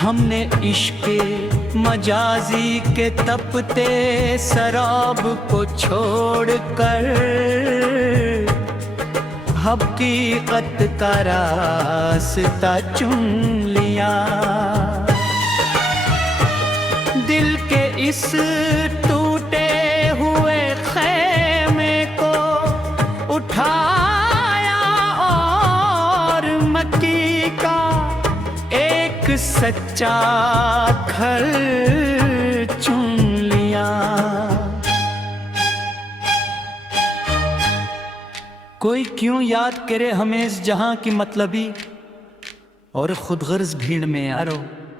हमने इश्क मजाजी के तपते शराब को छोड़कर हकीकत का रास्ता चुन लिया। दिल के इस टूटे हुए खेमे को उठाया और मक्की का एक सच्चा घर चुन लिया। कोई क्यों याद करे हमें इस जहां की मतलबी और खुदगर्ज भीड़ में यारो।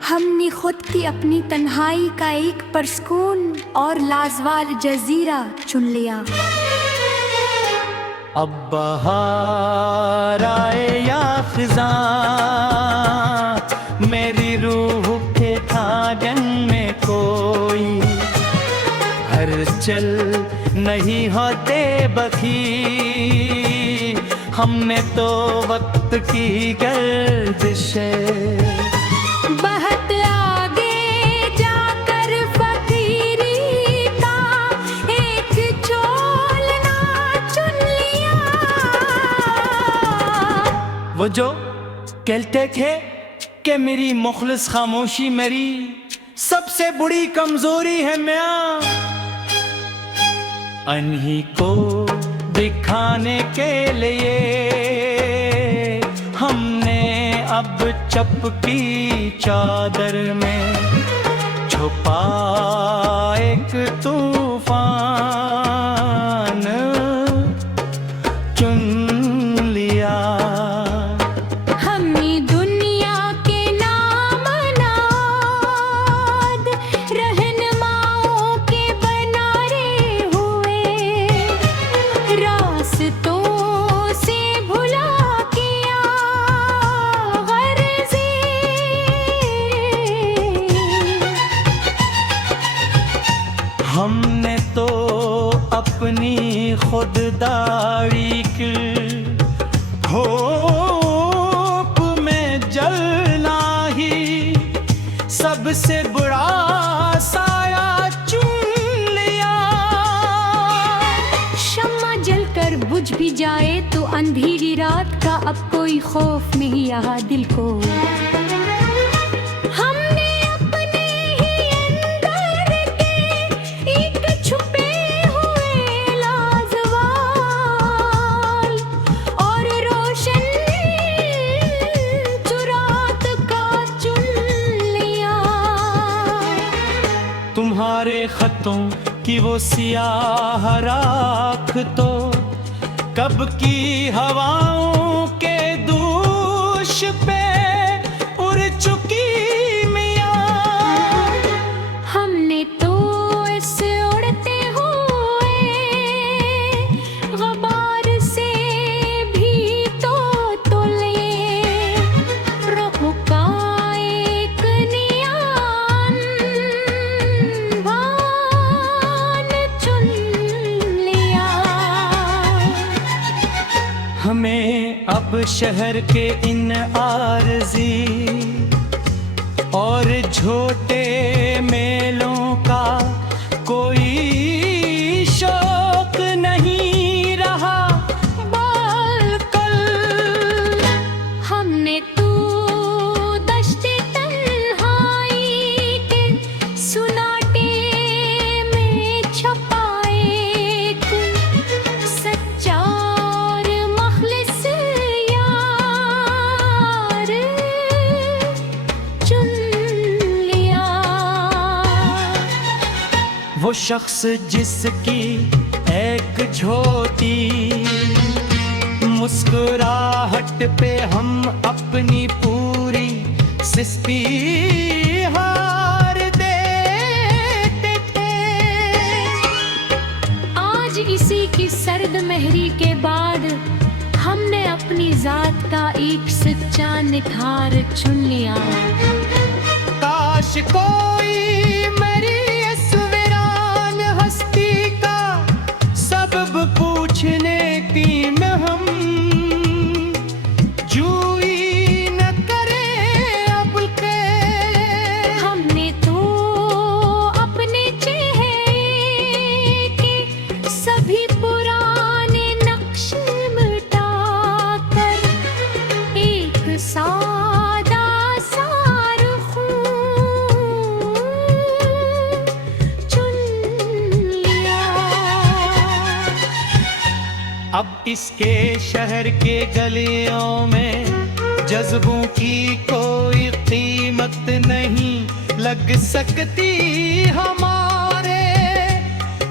हमने खुद की अपनी तन्हाई का एक परसकून और लाजवाल जजीरा चुन लिया। अब बहार आए या खिज़ां मेरी रूह के खाजन में कोई हर चल नहीं होते बखी। हमने तो वक्त की गर्दिशे बहुत आगे जाकर फकीरी का एक झोलना चुन लिया। वो जो कहते थे कि मेरी मुखलिस खामोशी मेरी सबसे बड़ी कमजोरी है म्यां, अन्हीं को दिखाने के लिए हमने अब चपकी चादर में छुपा एक तूफान चुन लिया। हमने दुनिया के नामनाद रहनुमाओं के बनारे हुए रास्तों से भुला किया गर्ज़े। हमने तो अपनी खुददारी की होप में जलना ही सबसे बड़ा साया चुन लिया। शम्मा जलकर बुझ भी जाए तो अंधेरी रात का अब कोई खौफ नहीं यहाँ दिल को। हमने अपने ही अंदर के एक छुपे हुए लाजवाल और रोशन चुरात का चुन लिया। तुम्हारे खतों की वो सियाह राख तो कब की हवाओं के दूश पे उड़ चुकी मियां। हमने तो इस उड़ते हुए गबार से भी तो तुले रुख का एक नियान भान चुन लिया। हमें अब शहर के इन आरज़ी और झोटे मेलों का कोई शौक नहीं रहा। बल्कि हमने तू दश्ते तन्हाई के सुनाटे में छपाए एक सच्चा और मखलिस यार चुन लिया। वो शख्स जिसकी एक झोटी मुस्कुराहट पे हम अपनी पूरी सिस्ती हार देते थे। आज इसी की सर्द मेहरी के बाद हमने अपनी जात का एक सच्चा निखार चुन लिया। काश कोई मेरी इस वीरान हस्ती का सबब पूछने की न हम जूई न करे अब के इसके शहर के गलियों में जज्बों की कोई कीमत नहीं लग सकती हमारे।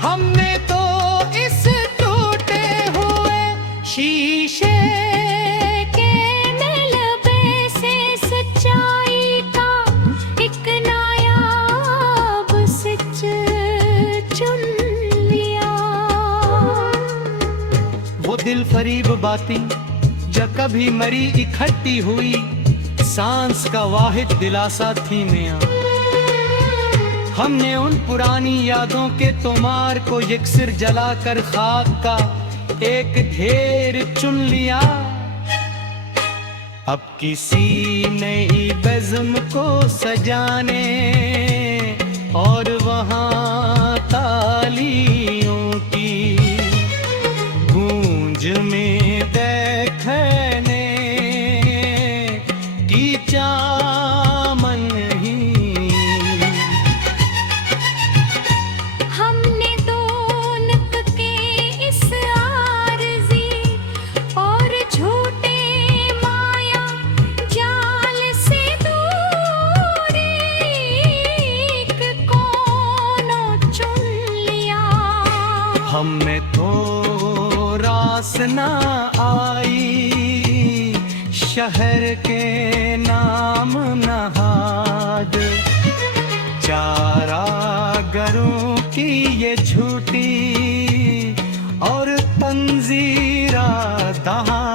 हमने तो इस टूटे हुए शीशे के मिलबे से सच्चाई का एक नायाब सच चुन लिया। वो दिल फरीब बातें जो कभी मरी इकट्ठी हुई सांस का वाहिद दिलासा थी मियां। हमने उन पुरानी यादों के तुमार को यकसिर जलाकर खाक का एक ढेर चुन लिया। अब किसी नई बज़्म को सजाने और वहाँ तालियों की गूंज में देखने की चामन ही हमने दोनक के इस आरज़ी और झूठे माया जाल से दूर एक कोना चुन लिया। हमें तो रास ना आई शहर के नाम नहाद। चारागरों की ये झूठी और तंजीरा दहा